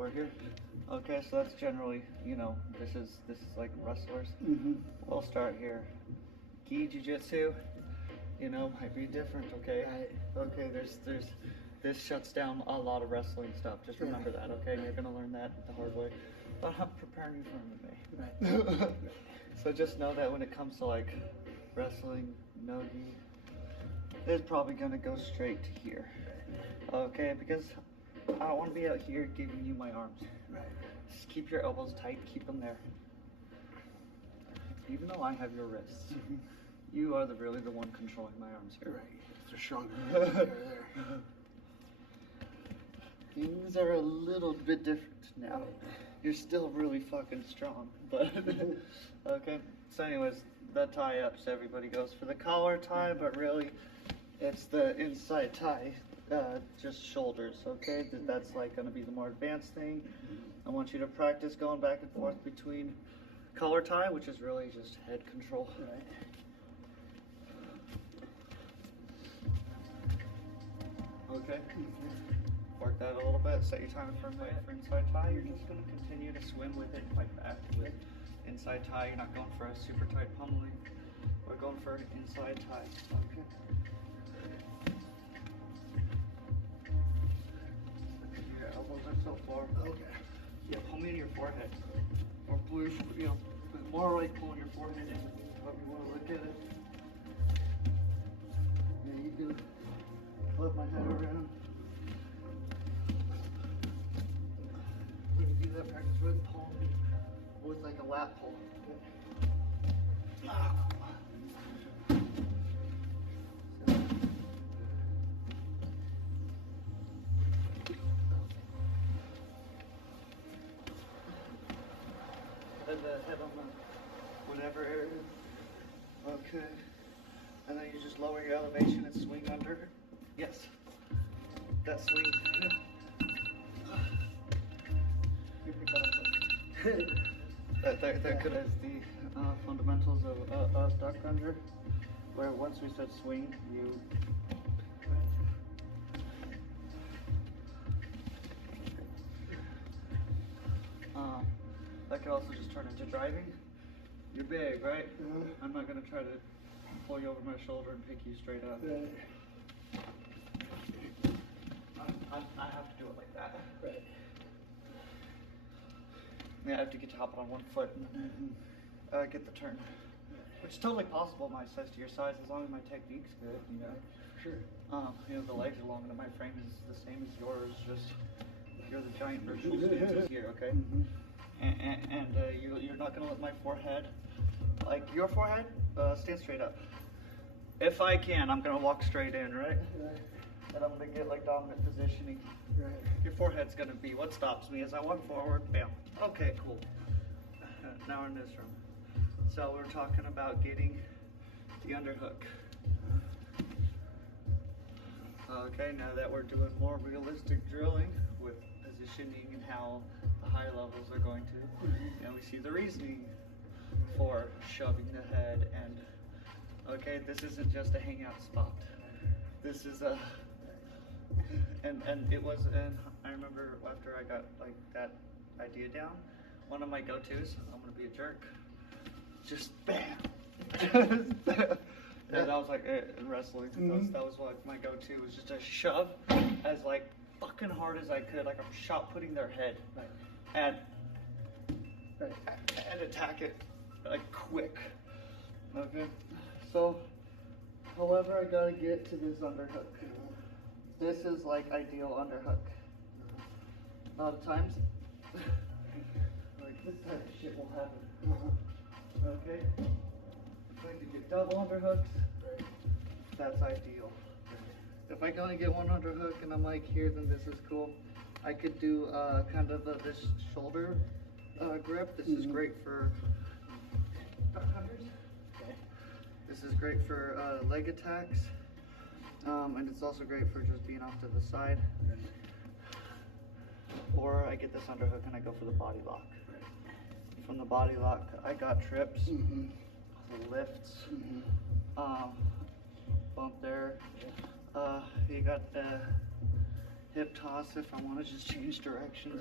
we're here. Okay, so that's generally, you know, this is like wrestlers. We'll start here. Gi jiu-jitsu, you know, might be different. Okay. Okay. This shuts down a lot of wrestling stuff. Just remember that. Okay, you're gonna learn that the hard way. But I'm preparing you for MMA. Right. So just know that when it comes to like wrestling, no gi, it's probably gonna go straight to here. Okay, because I don't want to be out here giving you my arms. Right. Just keep your elbows tight, keep them there. Even though I have your wrists, you are really the one controlling my arms here. Right. They're stronger. There. Things are a little bit different now. You're still really fucking strong, but okay. So anyways, the tie-ups, everybody goes for the collar tie, but really it's the inside tie, just shoulders, okay? That's like gonna be the more advanced thing. I want you to practice going back and forth between collar tie, which is really just head control. Right. Okay. Work that a little bit, set your time for inside tie. You're just going to continue to swim with it, fight back with inside tie. You're not going for a super tight pummeling. We're going for an inside tie. Okay. Your elbows are so far. Okay. Yeah, pull me in your forehead. Or pull your, you know, more like pulling your forehead in. However you want to look at it. Yeah, you can flip my head around. Do that practice with pulling with like a lat pull. Head on the whatever area. Okay. And then you just lower your elevation and swing under. Yes. That swing. That could is the fundamentals of duck under, where once we said swing, you that could also just turn into driving. You're big, right? I'm not gonna try to pull you over my shoulder and pick you straight up. I have to do it like that. Right. Yeah, I have to get to hop on one foot and get the turn. Which is totally possible, my size to your size, as long as my technique's good, you know. Sure. You know, the legs are long enough, my frame is the same as yours, just you're the giant virtual stances here, okay? And you're not gonna let my forehead, like your forehead, stand straight up. If I can, I'm gonna walk straight in, right? And I'm gonna get like dominant positioning. Right. Your forehead's gonna be what stops me as I walk forward. Bam. Okay, cool. Now we're in this room. So we're talking about getting the underhook. Okay, now that we're doing more realistic drilling with positioning and how the high levels are going to, and we see the reasoning for shoving the head and, okay, this isn't just a hangout spot. This is a, and it was, and I remember after I got like that idea down, one of my go-tos, I'm gonna be a jerk, just bam. And I was like, in wrestling, that was like my go-to, was just a shove as like fucking hard as I could, like a shot putting their head, and attack it like quick. Okay, so however I gotta get to this underhook. This is like ideal underhook. A lot of times, like this type of shit will happen. Okay, going to get double underhooks. That's ideal. If I can only get one underhook and I'm like here, then this is cool. I could do kind of this shoulder grip. This is great for duck hunters. This is great for leg attacks. And it's also great for just being off to the side. Or I get this underhook and I go for the body lock. From the body lock, I got trips, lifts, bump there. You got the hip toss if I want to just change directions.